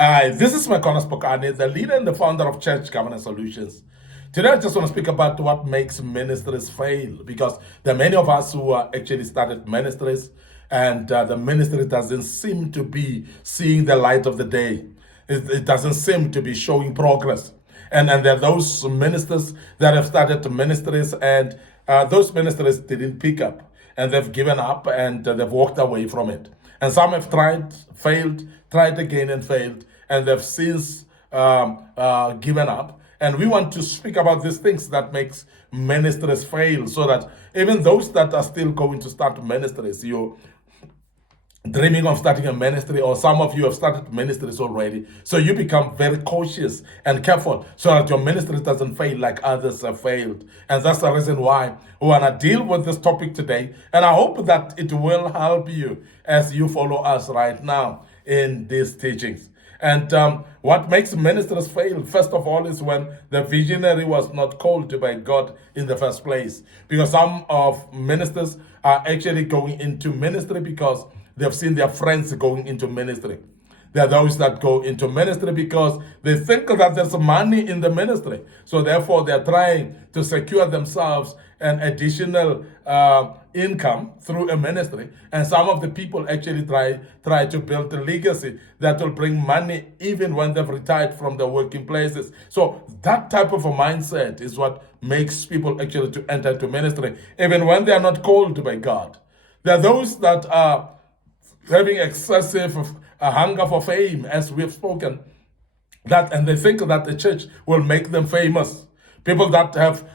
This is MIcornus Phokane, the leader and the founder of Church Governance Solutions. Today, I just want to speak about what makes ministries fail, because there are many of us who actually started ministries, and the ministry doesn't seem to be seeing the light of the day. It doesn't seem to be showing progress. And there are those ministers that have started ministries, and those ministries didn't pick up, and they've given up, and they've walked away from it. And some have tried, failed, tried again and failed, and they've since given up. And we want to speak about these things that makes ministries fail, so that even those that are still going to start ministries, you're dreaming of starting a ministry, or some of you have started ministries already, so you become very cautious and careful so that your ministry doesn't fail like others have failed. And that's the reason why we want to deal with this topic today, and I hope that it will help you as you follow us right now in these teachings. And what makes ministers fail, first of all, is when the visionary was not called by God in the first place. Because some of ministers are actually going into ministry because they've seen their friends going into ministry. There are those that go into ministry because they think that there's money in the ministry. So therefore, they're trying to secure themselves an additional income through a ministry. And some of the people actually try to build a legacy that will bring money even when they've retired from their working places. So that type of a mindset is what makes people actually to enter into ministry, even when they are not called by God. There are those that are having excessive hunger for fame, as we have spoken, and they think that the church will make them famous. People that have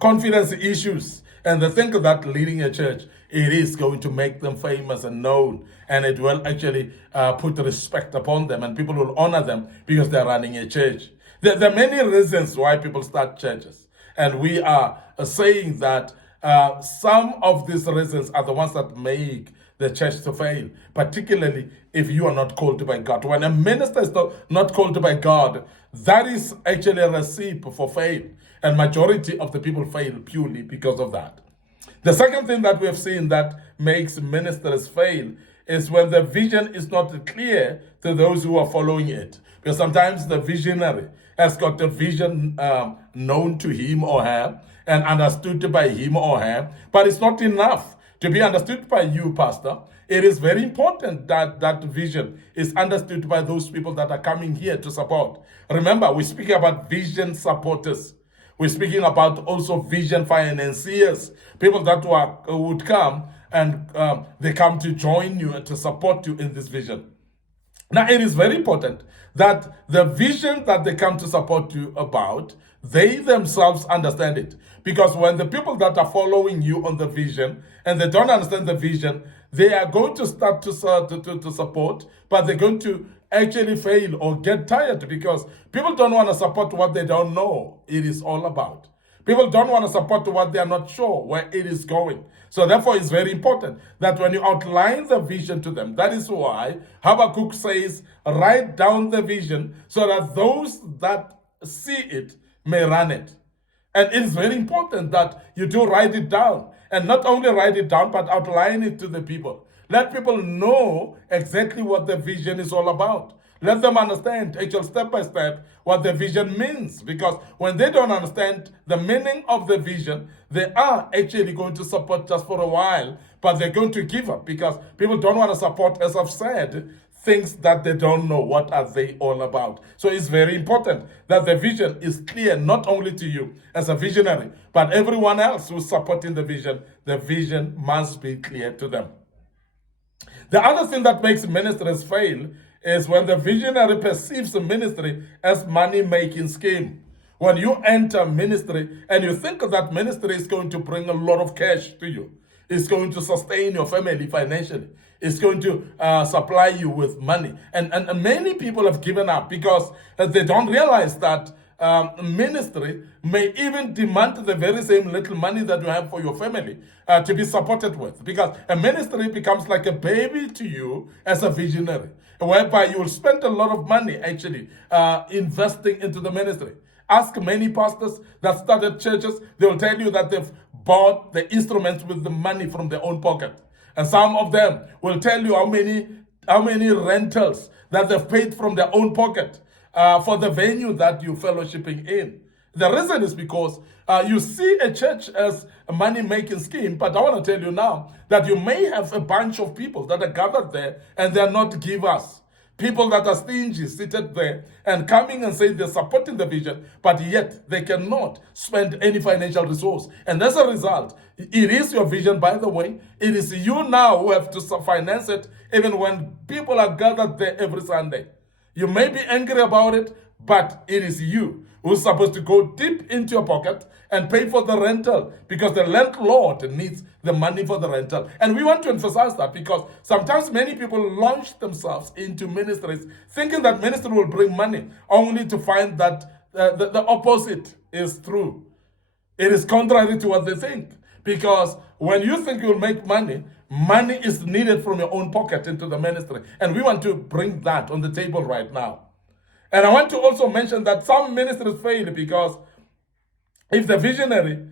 confidence issues, and they think that leading a church, it is going to make them famous and known, and it will actually put respect upon them, and people will honor them because they're running a church. There are many reasons why people start churches, and we are saying that some of these reasons are the ones that make the church to fail, particularly if you are not called by God. When a minister is not called by God, that is actually a recipe for fail. And majority of the people fail purely because of that. The second thing that we have seen that makes ministers fail is when the vision is not clear to those who are following it. Because sometimes the visionary has got the vision known to him or her and understood by him or her, but it's not enough to be understood by you, Pastor. It is very important that that vision is understood by those people that are coming here to support. Remember, we're speaking about vision supporters. We're speaking about also vision financiers, people that would come and they come to join you and to support you in this vision. Now, it is very important that the vision that they come to support you about, they themselves understand it. Because when the people that are following you on the vision and they don't understand the vision, they are going to start to support, but they're going to actually fail or get tired, because people don't want to support what they don't know it is all about. People don't want to support what they are not sure where it is going. So therefore, it's very important that when you outline the vision to them, that is why Habakkuk says, write down the vision so that those that see it may run it. And it is very important that you do write it down. And not only write it down, but outline it to the people. Let people know exactly what the vision is all about. Let them understand, actually, step by step, what the vision means. Because when they don't understand the meaning of the vision, they are actually going to support just for a while, but they're going to give up, because people don't want to support, as I've said, things that they don't know what are they all about. So it's very important that the vision is clear, not only to you as a visionary, but everyone else who's supporting the vision must be clear to them. The other thing that makes ministries fail is when the visionary perceives the ministry as money-making scheme. When you enter ministry and you think that ministry is going to bring a lot of cash to you, it's going to sustain your family financially, it's going to supply you with money. And many people have given up because they don't realize that ministry may even demand the very same little money that you have for your family to be supported with. Because a ministry becomes like a baby to you as a visionary, whereby you will spend a lot of money actually investing into the ministry. Ask many pastors that started churches, they will tell you that they've bought the instruments with the money from their own pocket. And some of them will tell you how many how many rentals that they've paid from their own pocket for the venue that you're fellowshipping in. The reason is because you see a church as a money-making scheme, but I want to tell you now that you may have a bunch of people that are gathered there and they're not givers. People that are stingy seated there and coming and saying they're supporting the vision, but yet they cannot spend any financial resource. And as a result, it is your vision, by the way. It is you now who have to finance it, even when people are gathered there every Sunday. You may be angry about it, but it is you who's supposed to go deep into your pocket and pay for the rental, because the landlord needs the money for the rental. And we want to emphasize that because sometimes many people launch themselves into ministries thinking that ministry will bring money, only to find that the opposite is true. It is contrary to what they think. Because when you think you'll make money, money is needed from your own pocket into the ministry. And we want to bring that on the table right now. And I want to also mention that some ministries fail because if the visionary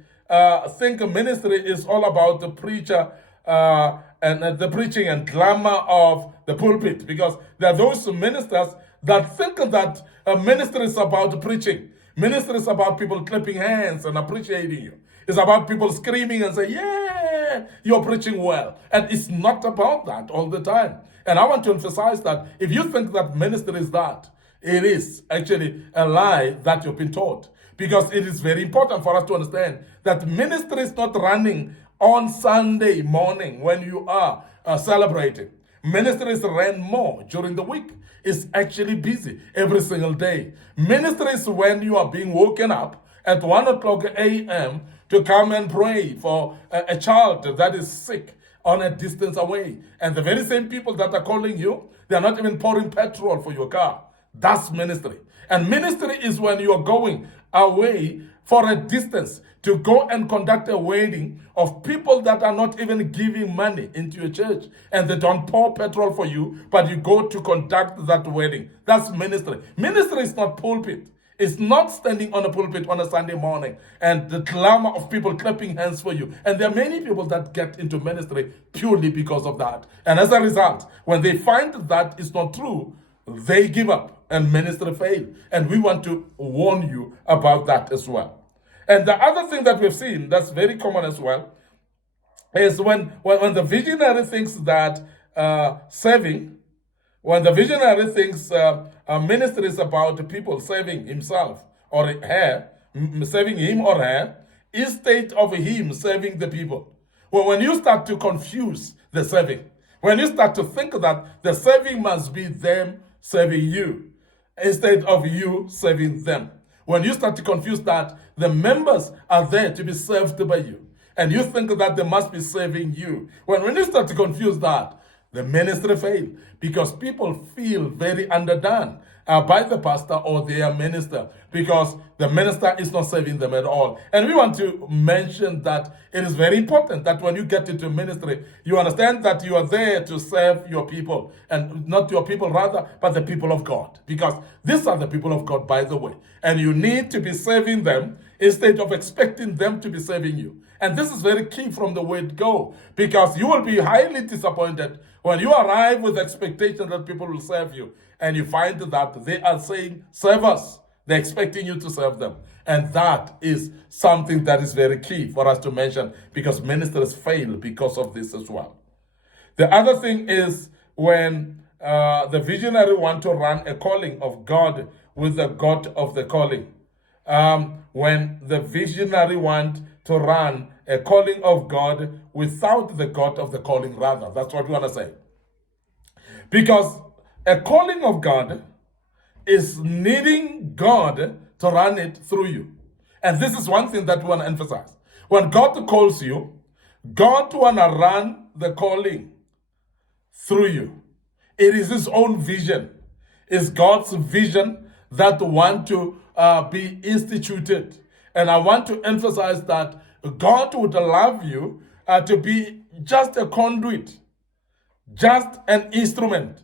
think a ministry is all about the preacher and the preaching and glamour of the pulpit, because there are those ministers that think that ministry is about preaching. Ministry is about people clapping hands and appreciating you. It's about people screaming and saying, yeah, you're preaching well. And it's not about that all the time. And I want to emphasize that if you think that ministry is that, it is actually a lie that you've been taught. Because it is very important for us to understand that ministry is not running on Sunday morning when you are celebrating. Ministry is ran more during the week. It's actually busy every single day. Ministry is when you are being woken up at 1 o'clock a.m. to come and pray for a child that is sick on a distance away. And the very same people that are calling you, they are not even pouring petrol for your car. That's ministry. And ministry is when you are going away for a distance to go and conduct a wedding of people that are not even giving money into your church, and they don't pour petrol for you, but you go to conduct that wedding. That's ministry. Ministry is not pulpit. It's not standing on a pulpit on a Sunday morning and the clamor of people clapping hands for you. And there are many people that get into ministry purely because of that. And as a result, when they find that it's not true, they give up and ministry fail. And we want to warn you about that as well. And the other thing that we've seen that's very common as well is when the visionary thinks that when the visionary thinks ministry is about people serving himself or her, serving him or her, instead of him serving the people. Well, when you start to confuse the serving, when you start to think that the serving must be them serving you, instead of you serving them. When you start to confuse that, the members are there to be served by you, and you think that they must be serving you. When you start to confuse that, the ministry fails because people feel very underdone by the pastor or their minister because the minister is not serving them at all. And we want to mention that it is very important that when you get into ministry, you understand that you are there to serve your people, and not your people rather, but the people of God, because these are the people of God, by the way, and you need to be serving them instead of expecting them to be serving you. And this is very key from the word go, because you will be highly disappointed when you arrive with the expectation that people will serve you, and you find that they are saying, serve us. They're expecting you to serve them. And that is something that is very key for us to mention, because ministers fail because of this as well. The other thing is when the visionary want to run a calling of God with the God of the calling. When the visionary want to run a calling of God without the God of the calling, rather. That's what we want to say. Because a calling of God is needing God to run it through you. And this is one thing that we want to emphasize. When God calls you, God want to run the calling through you. It is his own vision. It's God's vision that want to be instituted. And I want to emphasize that God would love you to be just a conduit, just an instrument,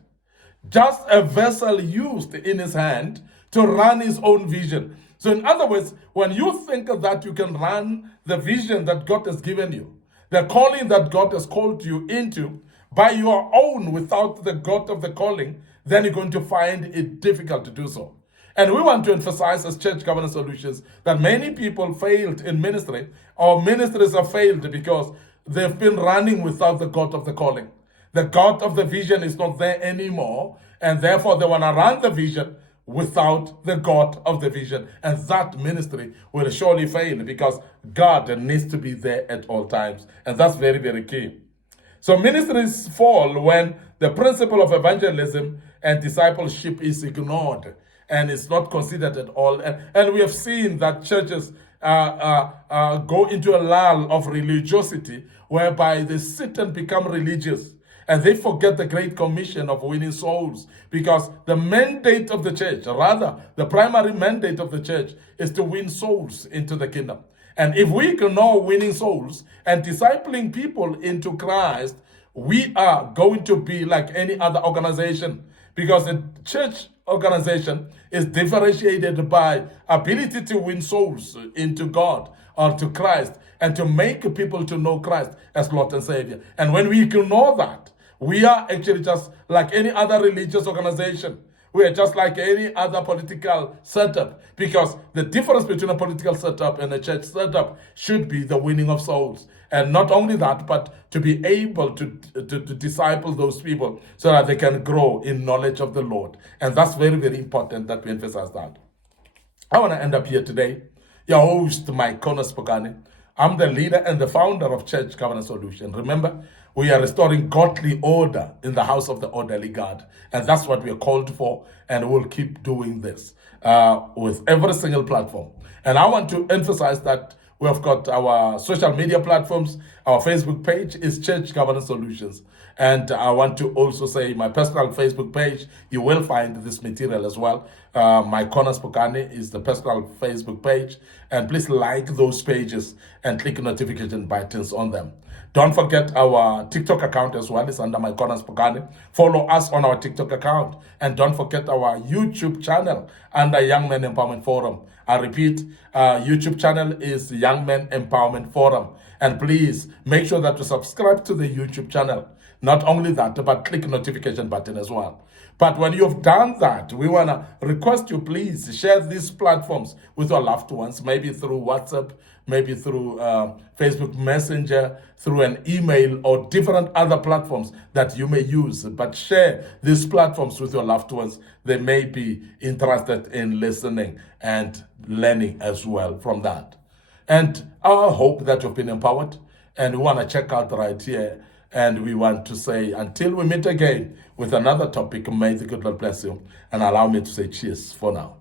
just a vessel used in his hand to run his own vision. So in other words, when you think that you can run the vision that God has given you, the calling that God has called you into by your own without the God of the calling, then you're going to find it difficult to do so. And we want to emphasize as Church Governance Solutions that many people failed in ministry, or ministries have failed because they've been running without the God of the calling. The God of the vision is not there anymore, and therefore they want to run the vision without the God of the vision. And that ministry will surely fail because God needs to be there at all times. And that's very, very key. So ministries fall when the principle of evangelism and discipleship is ignored and it's not considered at all. And we have seen that churches go into a lull of religiosity whereby they sit and become religious. And they forget the Great Commission of winning souls, because the mandate of the church, rather, the primary mandate of the church is to win souls into the kingdom. And if we ignore winning souls and discipling people into Christ, we are going to be like any other organization, because the church organization is differentiated by ability to win souls into God or to Christ and to make people to know Christ as Lord and Savior. And when we ignore that, we are actually just like any other religious organization. We are just like any other political setup, because the difference between a political setup and a church setup should be the winning of souls. And not only that, but to be able to disciple those people so that they can grow in knowledge of the Lord. And that's very, very important that we emphasize that. I want to end up here today. Your host, MIcornus Phokane. I'm the leader and the founder of Church Governance Solution. Remember, we are restoring godly order in the house of the orderly God. And that's what we are called for. And we'll keep doing this with every single platform. And I want to emphasize that we have got our social media platforms. Our Facebook page is Church Governance Solutions. And I want to also say my personal Facebook page, you will find this material as well. MIcornus Phokane is the personal Facebook page. And please like those pages and click notification buttons on them. Don't forget our TikTok account as well. It's under MIcornus Phokane. Follow us on our TikTok account. And don't forget our YouTube channel under Young Men Empowerment Forum. I repeat, YouTube channel is Young Men Empowerment Forum. And please make sure that you subscribe to the YouTube channel. Not only that, but click notification button as well. But when you've done that, we want to request you please share these platforms with your loved ones, maybe through WhatsApp, maybe through Facebook Messenger, through an email or different other platforms that you may use. But share these platforms with your loved ones. They may be interested in listening and learning as well from that. And I hope that you've been empowered, and we want to check out right here. And we want to say, until we meet again with another topic, may the good Lord bless you, and allow me to say cheers for now.